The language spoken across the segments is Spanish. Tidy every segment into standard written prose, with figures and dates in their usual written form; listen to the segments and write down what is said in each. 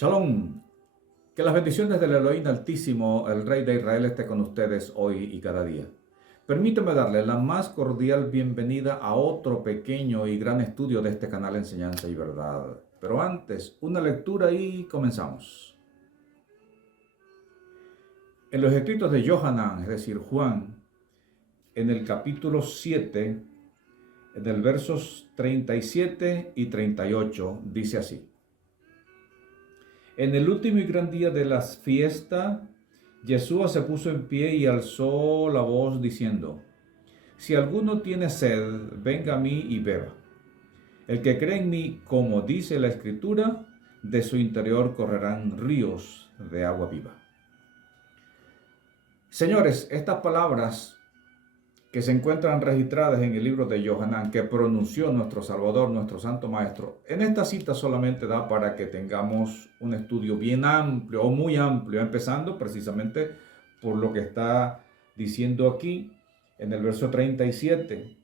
Shalom, que las bendiciones del Elohim Altísimo, el Rey de Israel, esté con ustedes hoy y cada día. Permítame darle la más cordial bienvenida a otro pequeño y gran estudio de este canal Enseñanza y Verdad. Pero antes, una lectura y comenzamos. En los escritos de Yohanan, es decir, Juan, en el capítulo 7, en el versos 37 y 38, dice así. En el último y gran día de la fiesta, Yeshua se puso en pie y alzó la voz diciendo, si alguno tiene sed, venga a mí y beba. El que cree en mí, como dice la Escritura, de su interior correrán ríos de agua viva. Señores, estas palabras que se encuentran registradas en el libro de Yohanan, que pronunció nuestro Salvador, nuestro Santo Maestro, en esta cita solamente da para que tengamos un estudio bien amplio o muy amplio, empezando precisamente por lo que está diciendo aquí en el verso 37.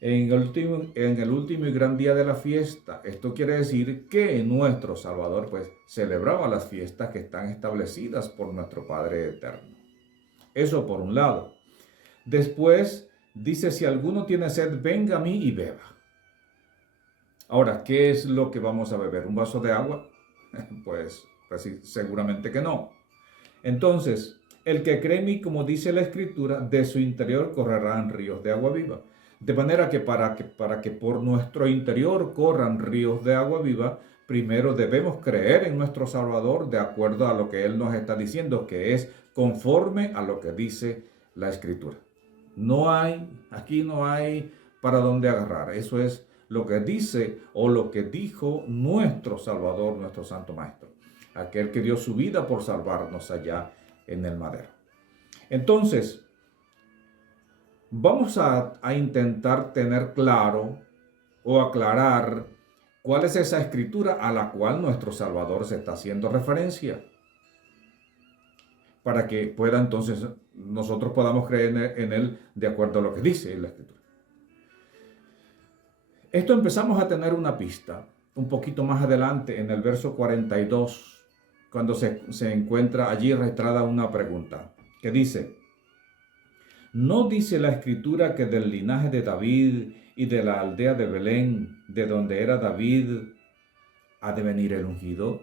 En el último y gran día de la fiesta. Esto quiere decir que nuestro Salvador pues celebraba las fiestas que están establecidas por nuestro Padre Eterno. Eso por un lado. Después dice, si alguno tiene sed, venga a mí y beba. Ahora, ¿qué es lo que vamos a beber? ¿Un vaso de agua? Pues seguramente que no. Entonces, el que cree en mí, como dice la Escritura, de su interior correrán ríos de agua viva. De manera que para que por nuestro interior corran ríos de agua viva, primero debemos creer en nuestro Salvador de acuerdo a lo que Él nos está diciendo, que es conforme a lo que dice la Escritura. Aquí no hay para dónde agarrar. Eso es lo que dice o lo que dijo nuestro Salvador, nuestro Santo Maestro. Aquel que dio su vida por salvarnos allá en el madero. Entonces, vamos a intentar tener claro o aclarar cuál es esa escritura a la cual nuestro Salvador se está haciendo referencia. Para que pueda entonces nosotros podamos creer en él de acuerdo a lo que dice la Escritura. Esto empezamos a tener una pista un poquito más adelante en el verso 42, cuando se encuentra allí registrada una pregunta que dice, ¿no dice la Escritura que del linaje de David y de la aldea de Belén, de donde era David, ha de venir el ungido?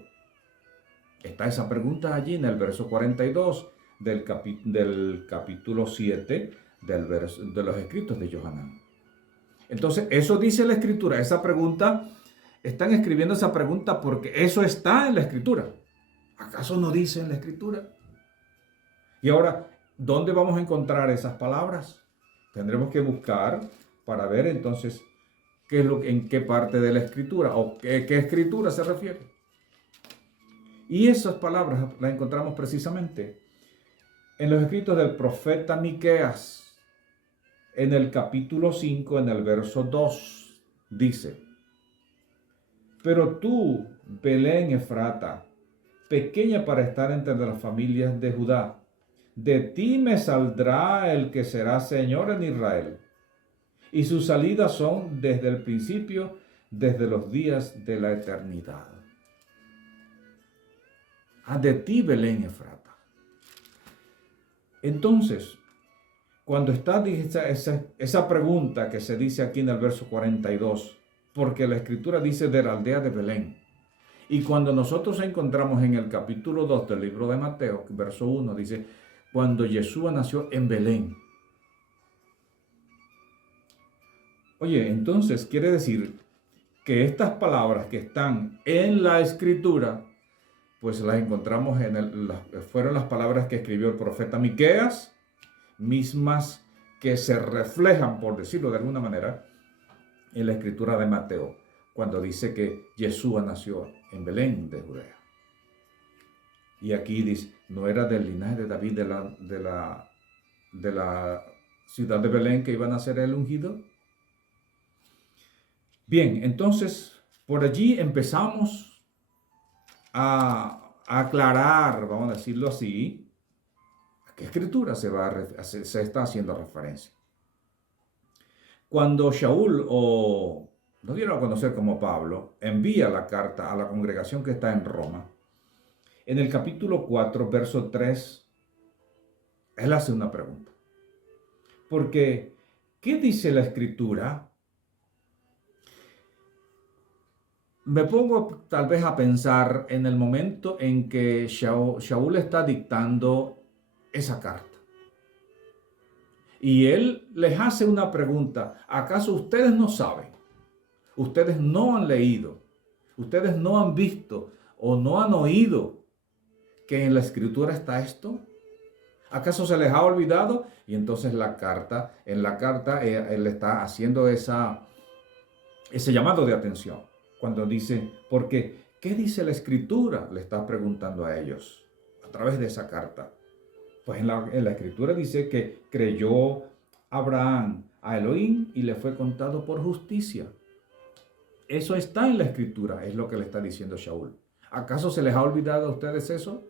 Está esa pregunta allí en el verso 42 del capítulo 7 de los escritos de Yohanan. Entonces, eso dice la Escritura. Esa pregunta, están escribiendo esa pregunta porque eso está en la Escritura. ¿Acaso no dice en la Escritura? Y ahora, ¿dónde vamos a encontrar esas palabras? Tendremos que buscar para ver entonces en qué parte de la Escritura o qué Escritura se refiere. Y esas palabras las encontramos precisamente en los escritos del profeta Miqueas, en el capítulo 5, en el verso 2, dice, pero tú, Belén Efrata, pequeña para estar entre las familias de Judá, de ti me saldrá el que será Señor en Israel, y sus salidas son desde el principio, desde los días de la eternidad. De ti, Belén Efrata. Entonces, cuando está esa pregunta que se dice aquí en el verso 42, porque la Escritura dice de la aldea de Belén, y cuando nosotros encontramos en el capítulo 2 del libro de Mateo, verso 1, dice, cuando Yeshua nació en Belén. Oye, entonces quiere decir que estas palabras que están en la Escritura, pues las encontramos fueron las palabras que escribió el profeta Miqueas, mismas que se reflejan, por decirlo de alguna manera, en la Escritura de Mateo, cuando dice que Yeshua nació en Belén de Judea. Y aquí dice, no era del linaje de David de la ciudad de Belén que iba a nacer el ungido. Bien, entonces por allí empezamos a aclarar, vamos a decirlo así, a qué escritura se está haciendo referencia. Cuando Shaul, o lo dieron a conocer como Pablo, envía la carta a la congregación que está en Roma, En el capítulo 4, verso 3, él hace una pregunta. Porque, ¿qué dice la Escritura? Me pongo tal vez a pensar en el momento en que Shaul está dictando esa carta. Y él les hace una pregunta. ¿Acaso ustedes no saben? ¿Ustedes no han leído? ¿Ustedes no han visto o no han oído que en la Escritura está esto? ¿Acaso se les ha olvidado? Y entonces en la carta, él está haciendo ese llamado de atención. Cuando dice, porque, ¿qué dice la Escritura? Le está preguntando a ellos a través de esa carta. Pues en la Escritura dice que creyó Abraham a Elohim y le fue contado por justicia. Eso está en la Escritura, es lo que le está diciendo Shaul. ¿Acaso se les ha olvidado a ustedes eso?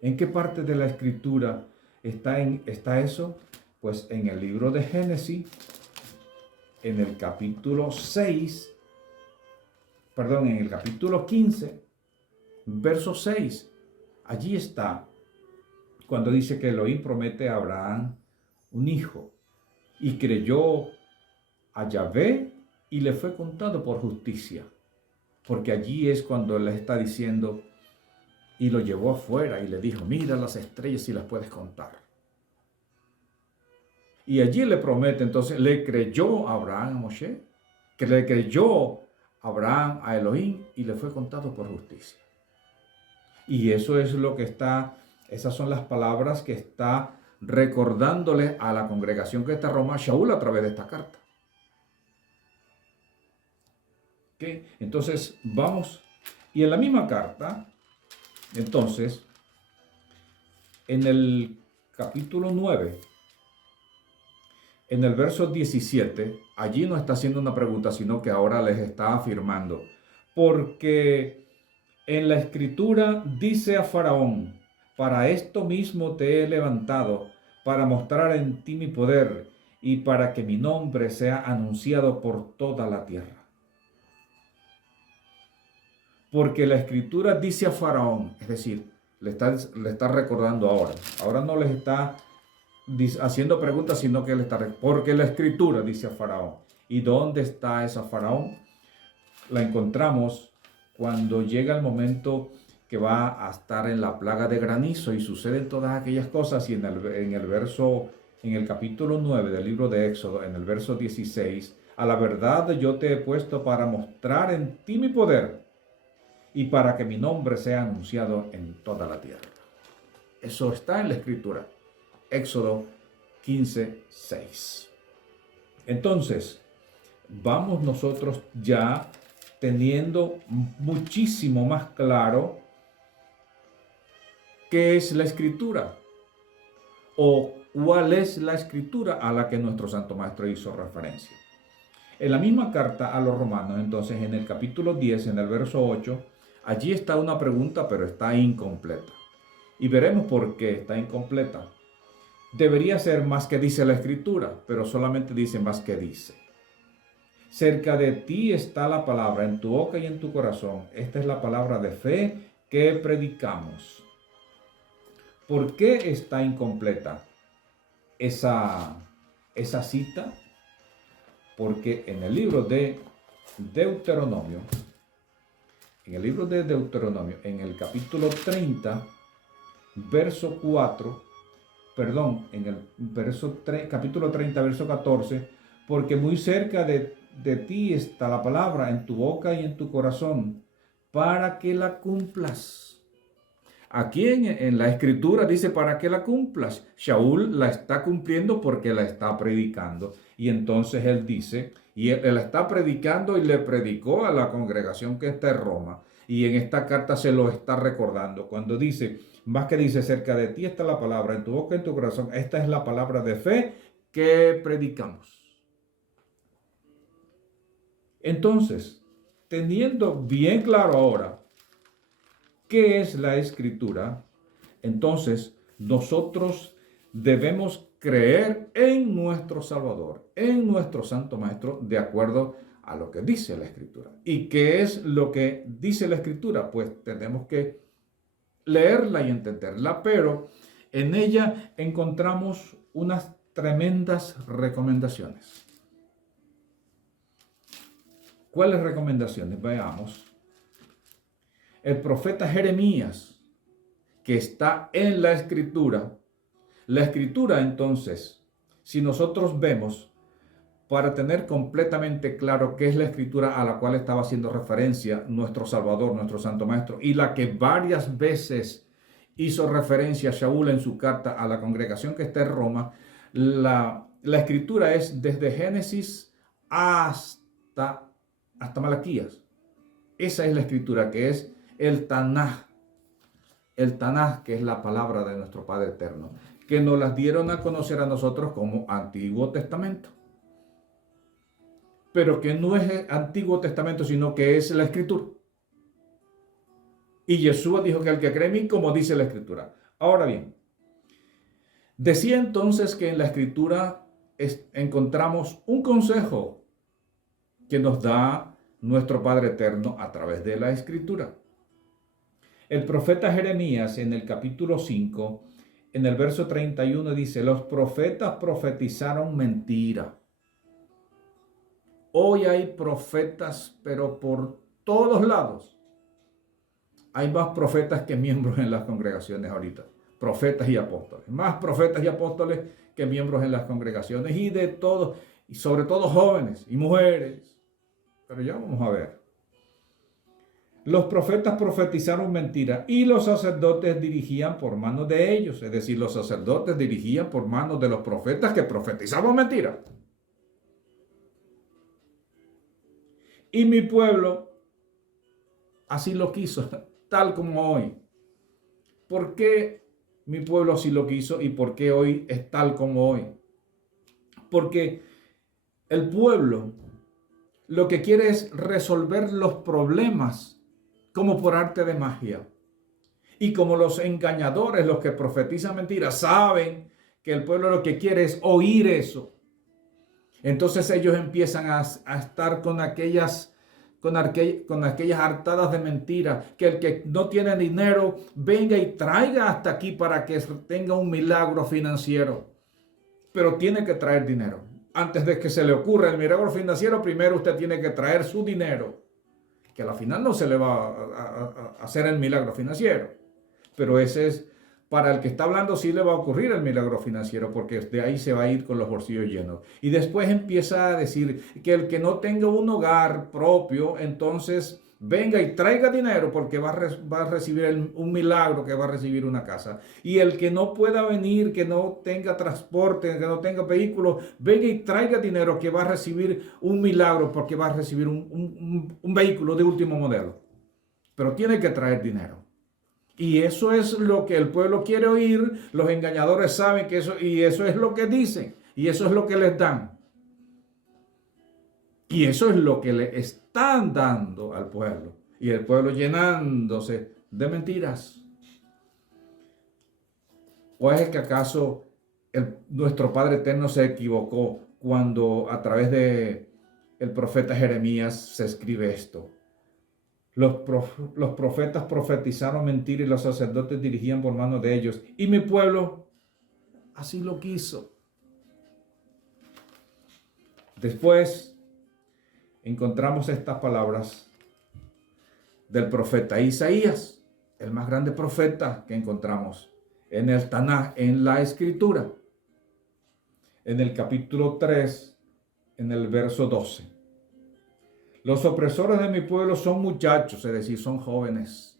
¿En qué parte de la Escritura está eso? Pues en el libro de Génesis, en el capítulo 15, verso 6. Allí está, cuando dice que Elohim promete a Abraham un hijo, y creyó a Yahvé y le fue contado por justicia. Porque allí es cuando él está diciendo, y lo llevó afuera y le dijo, mira las estrellas si las puedes contar. Y allí le promete, entonces le creyó a Abraham a Moshe, que le creyó Abraham a Elohim y le fue contado por justicia. Y eso es lo que esas son las palabras que está recordándole a la congregación que está en Roma Shaul a través de esta carta. ¿Okay? Entonces vamos, y en la misma carta, entonces, en el capítulo 9, en el verso 17, allí no está haciendo una pregunta, sino que ahora les está afirmando. Porque en la Escritura dice a Faraón, para esto mismo te he levantado, para mostrar en ti mi poder y para que mi nombre sea anunciado por toda la tierra. Porque la Escritura dice a Faraón, es decir, le está recordando ahora no les está haciendo preguntas, sino que le está, porque la Escritura dice a Faraón. ¿Y dónde está esa Faraón? La encontramos cuando llega el momento que va a estar en la plaga de granizo y suceden todas aquellas cosas, y en el capítulo 9 del libro de Éxodo, en el verso 16, a la verdad yo te he puesto para mostrar en ti mi poder y para que mi nombre sea anunciado en toda la tierra. Eso está en la Escritura. Éxodo 15:6. Entonces, vamos nosotros ya teniendo muchísimo más claro qué es la Escritura o cuál es la Escritura a la que nuestro Santo Maestro hizo referencia. En la misma carta a los romanos, entonces, en el capítulo 10, en el verso 8, allí está una pregunta, pero está incompleta. Y veremos por qué está incompleta. Debería ser más que dice la Escritura, pero solamente dice más que dice. Cerca de ti está la palabra, en tu boca y en tu corazón. Esta es la palabra de fe que predicamos. ¿Por qué está incompleta esa cita? Porque en el libro de Deuteronomio, en el capítulo 30, verso 4, en el capítulo 30, verso 14, porque muy cerca de ti está la palabra, en tu boca y en tu corazón, para que la cumplas. Aquí en la Escritura dice para que la cumplas. Shaul la está cumpliendo porque la está predicando. Y entonces él dice, y él la está predicando y le predicó a la congregación que está en Roma. Y en esta carta se lo está recordando. Cuando dice, más que dice, cerca de ti está la palabra, en tu boca y en tu corazón. Esta es la palabra de fe que predicamos. Entonces, teniendo bien claro ahora qué es la Escritura, entonces nosotros debemos creer en nuestro Salvador, en nuestro Santo Maestro, de acuerdo a lo que dice la Escritura. ¿Y qué es lo que dice la Escritura? Pues tenemos que leerla y entenderla, pero en ella encontramos unas tremendas recomendaciones. ¿Cuáles recomendaciones? Veamos. El profeta Jeremías, que está en la escritura entonces, si nosotros vemos, para tener completamente claro qué es la escritura a la cual estaba haciendo referencia nuestro Salvador, nuestro Santo Maestro, y la que varias veces hizo referencia a Shaul en su carta a la congregación que está en Roma, la escritura es desde Génesis hasta Malaquías. Esa es la escritura, que es el Tanaj, que es la palabra de nuestro Padre Eterno, que nos las dieron a conocer a nosotros como Antiguo Testamento. Pero que no es el Antiguo Testamento, sino que es la Escritura. Y Yeshua dijo que el que cree en mí, como dice la Escritura. Ahora bien, decía entonces que en la Escritura encontramos un consejo que nos da nuestro Padre Eterno a través de la Escritura. El profeta Jeremías en el capítulo 5, en el verso 31 dice, los profetas profetizaron mentira. Hoy hay profetas, pero por todos lados. Hay más profetas que miembros en las congregaciones ahorita. Profetas y apóstoles. Más profetas y apóstoles que miembros en las congregaciones. Y de todos, y sobre todo jóvenes y mujeres. Pero ya vamos a ver. Los profetas profetizaron mentira y los sacerdotes dirigían por manos de ellos. Es decir, los sacerdotes dirigían por manos de los profetas que profetizaban mentira. Y mi pueblo así lo quiso, tal como hoy. ¿Por qué mi pueblo así lo quiso y por qué hoy es tal como hoy? Porque el pueblo lo que quiere es resolver los problemas como por arte de magia. Y como los engañadores, los que profetizan mentiras, saben que el pueblo lo que quiere es oír eso. Entonces ellos empiezan a estar con aquellas hartadas de mentiras, que el que no tiene dinero venga y traiga hasta aquí para que tenga un milagro financiero. Pero tiene que traer dinero. Antes de que se le ocurra el milagro financiero, primero usted tiene que traer su dinero, que al final no se le va a hacer el milagro financiero. Pero ese es, para el que está hablando, sí le va a ocurrir el milagro financiero, porque de ahí se va a ir con los bolsillos llenos. Y después empieza a decir que el que no tenga un hogar propio, entonces venga y traiga dinero, porque va a recibir un milagro, que va a recibir una casa. Y el que no pueda venir, que no tenga transporte, que no tenga vehículo, venga y traiga dinero, que va a recibir un milagro, porque va a recibir un vehículo de último modelo. Pero tiene que traer dinero. Y eso es lo que el pueblo quiere oír. Los engañadores saben que eso, y eso es lo que dicen, y eso es lo que les dan. Y eso es lo que le están dando al pueblo. Y el pueblo llenándose de mentiras. ¿O es que acaso nuestro Padre Eterno se equivocó cuando a través de el profeta Jeremías se escribe esto? Los profetas profetizaron mentira y los sacerdotes dirigían por mano de ellos. Y mi pueblo así lo quiso. Después encontramos estas palabras del profeta Isaías, el más grande profeta que encontramos en el Tanaj, en la Escritura. En el capítulo 3, en el verso 12. Los opresores de mi pueblo son muchachos, es decir, son jóvenes.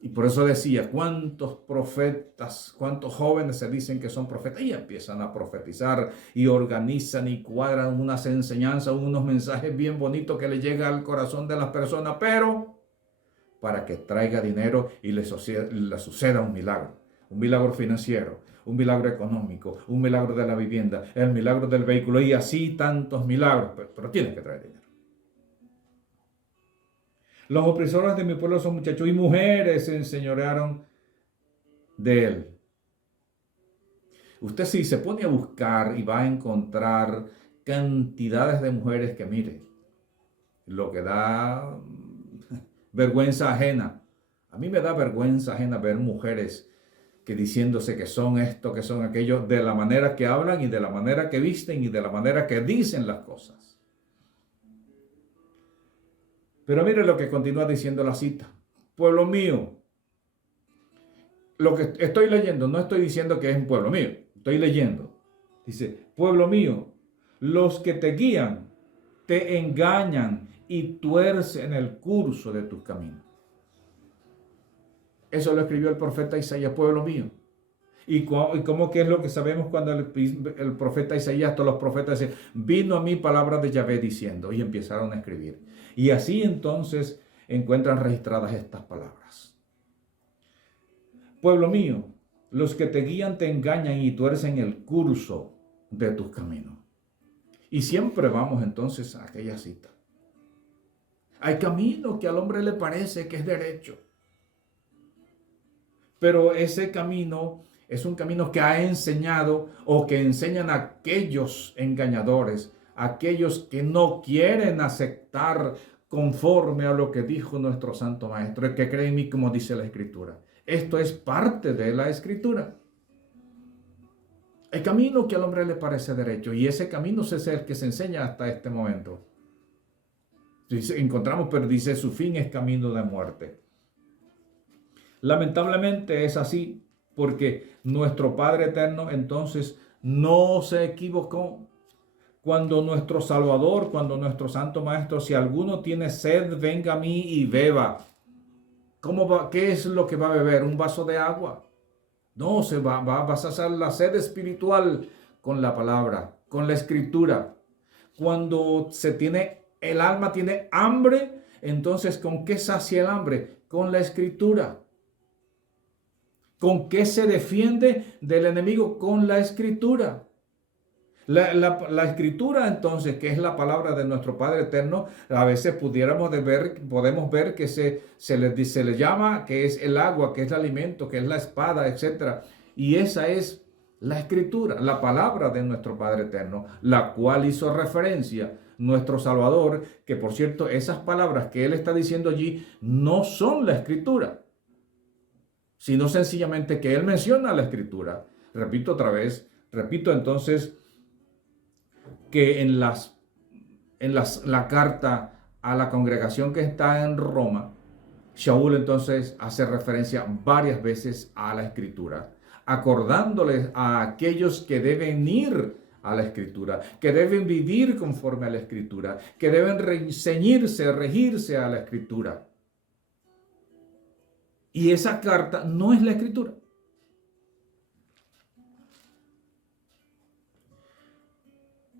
Y por eso decía, ¿cuántos profetas, cuántos jóvenes se dicen que son profetas? Y empiezan a profetizar y organizan y cuadran unas enseñanzas, unos mensajes bien bonitos que le llegan al corazón de las personas, pero para que traiga dinero y le suceda un milagro financiero, un milagro económico, un milagro de la vivienda, el milagro del vehículo y así tantos milagros, pero tiene que traer dinero. Los opresores de mi pueblo son muchachos y mujeres se enseñorearon de él. Usted sí se pone a buscar y va a encontrar cantidades de mujeres que mire, lo que da vergüenza ajena. A mí me da vergüenza ajena ver mujeres que diciéndose que son esto, que son aquello, de la manera que hablan y de la manera que visten y de la manera que dicen las cosas. Pero mire lo que continúa diciendo la cita. Pueblo mío, lo que estoy leyendo, no estoy diciendo que es un pueblo mío, estoy leyendo. Dice, pueblo mío, los que te guían, te engañan y tuercen el curso de tus caminos. Eso lo escribió el profeta Isaías, pueblo mío. ¿Y cómo que es lo que sabemos cuando el profeta Isaías, todos los profetas dicen, vino a mí palabra de Yahvé diciendo, y empezaron a escribir? Y así entonces encuentran registradas estas palabras. Pueblo mío, los que te guían te engañan y tuercen el curso de tus caminos. Y siempre vamos entonces a aquella cita. Hay camino que al hombre le parece que es derecho. Pero ese camino es un camino que ha enseñado o que enseñan aquellos engañadores, aquellos que no quieren aceptar conforme a lo que dijo nuestro Santo Maestro, el que cree en mí como dice la Escritura. Esto es parte de la Escritura. El camino que al hombre le parece derecho, y ese camino es el que se enseña hasta este momento. Encontramos, pero dice, su fin es camino de muerte. Lamentablemente es así, porque nuestro Padre Eterno entonces no se equivocó. Cuando nuestro Salvador, cuando nuestro Santo Maestro, si alguno tiene sed, venga a mí y beba. ¿Qué es lo que va a beber? ¿Un vaso de agua? No, vas a hacer la sed espiritual con la palabra, con la Escritura. Cuando el alma tiene hambre, entonces ¿con qué sacia el hambre? Con la Escritura. ¿Con qué se defiende del enemigo? Con la Escritura. La Escritura, entonces, que es la palabra de nuestro Padre Eterno, a veces podemos ver que se le llama que es el agua, que es el alimento, que es la espada, etc. Y esa es la Escritura, la palabra de nuestro Padre Eterno, la cual hizo referencia nuestro Salvador, que por cierto, esas palabras que Él está diciendo allí no son la Escritura, sino sencillamente que Él menciona la Escritura. Repito otra vez, entonces, que en la carta a la congregación que está en Roma, Shaul entonces hace referencia varias veces a la Escritura, acordándoles a aquellos que deben ir a la Escritura, que deben vivir conforme a la Escritura, que deben ceñirse, regirse a la Escritura. Y esa carta no es la Escritura.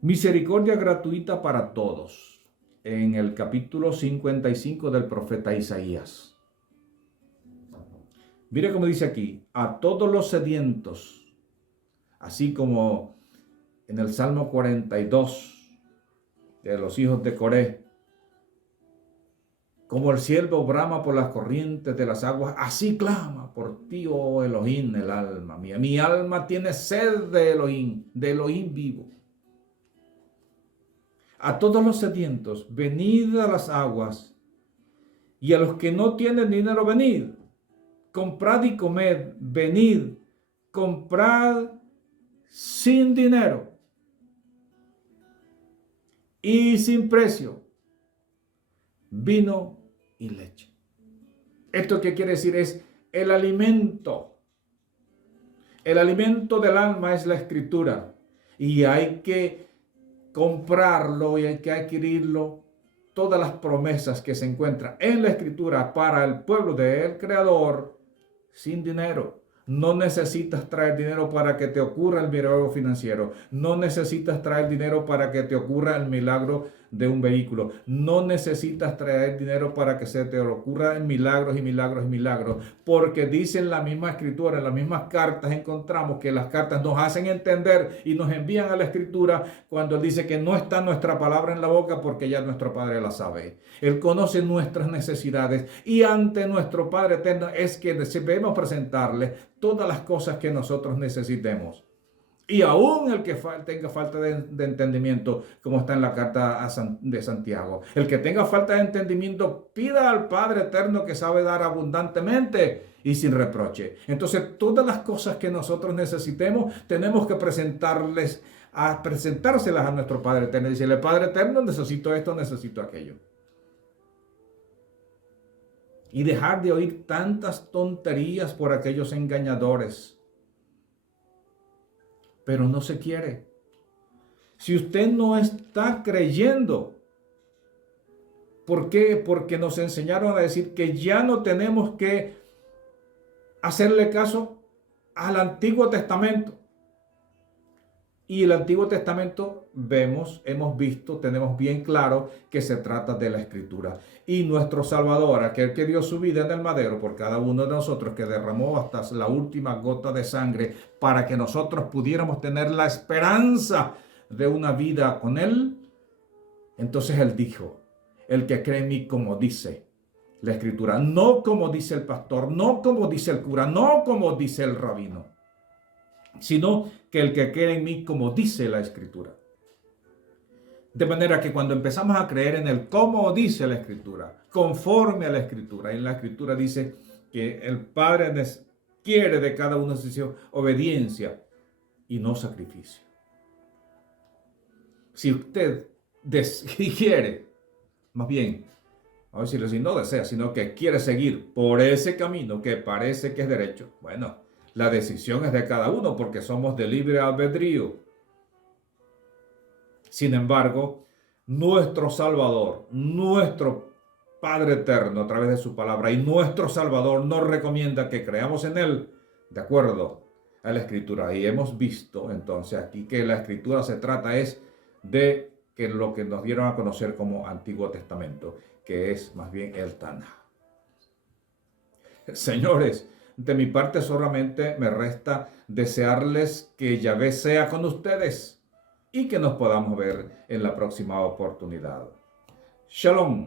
Misericordia gratuita para todos, en el capítulo 55 del profeta Isaías. Mire cómo dice aquí, a todos los sedientos, así como en el Salmo 42 de los hijos de Coré, como el ciervo brama por las corrientes de las aguas, así clama por ti, oh Elohim, el alma mía. Mi alma tiene sed de Elohim vivo. A todos los sedientos, venid a las aguas, y a los que no tienen dinero, venid. Comprad y comed, venid, comprad sin dinero y sin precio, vino y leche. ¿Esto qué quiere decir? Es el alimento. El alimento del alma es la Escritura, y hay que comprarlo y hay que adquirirlo, todas las promesas que se encuentran en la Escritura para el pueblo del Creador, sin dinero. No necesitas traer dinero para que te ocurra el milagro financiero. No necesitas traer dinero para que te ocurra el milagro de un vehículo. No necesitas traer dinero para que se te ocurran milagros y milagros y milagros. Porque dice en la misma Escritura, en las mismas cartas encontramos que las cartas nos hacen entender y nos envían a la Escritura cuando Él dice que no está nuestra palabra en la boca porque ya nuestro Padre la sabe. Él conoce nuestras necesidades y ante nuestro Padre Eterno es que debemos presentarle todas las cosas que nosotros necesitemos. Y aún el que tenga falta de entendimiento, como está en la carta de Santiago, el que tenga falta de entendimiento, pida al Padre eterno que sabe dar abundantemente y sin reproche. Entonces, todas las cosas que nosotros necesitemos, tenemos que presentárselas a nuestro Padre eterno. Decirle, Padre eterno, necesito esto, necesito aquello. Y dejar de oír tantas tonterías por aquellos engañadores. Pero no se quiere. Si usted no está creyendo, ¿por qué? Porque nos enseñaron a decir que ya no tenemos que hacerle caso al Antiguo Testamento. Y el Antiguo Testamento hemos visto, tenemos bien claro que se trata de la Escritura. Y nuestro Salvador, aquel que dio su vida en el madero por cada uno de nosotros, que derramó hasta la última gota de sangre para que nosotros pudiéramos tener la esperanza de una vida con Él. Entonces Él dijo, el que cree en mí como dice la Escritura, no como dice el pastor, no como dice el cura, no como dice el rabino, sino que el que cree en mí como dice la Escritura. De manera que cuando empezamos a creer en el cómo dice la Escritura, conforme a la Escritura, y en la Escritura dice que el Padre quiere de cada uno de sus obediencia y no sacrificio. Si usted quiere, más bien, a decirlo si no desea, sino que quiere seguir por ese camino que parece que es derecho, bueno, la decisión es de cada uno porque somos de libre albedrío. Sin embargo, nuestro Salvador, nuestro Padre eterno a través de su palabra y nuestro Salvador nos recomienda que creamos en Él de acuerdo a la Escritura. Y hemos visto entonces aquí que la Escritura se trata es de que lo que nos dieron a conocer como Antiguo Testamento, que es más bien el Tanaj. Señores, de mi parte solamente me resta desearles que Yahvé sea con ustedes y que nos podamos ver en la próxima oportunidad. Shalom.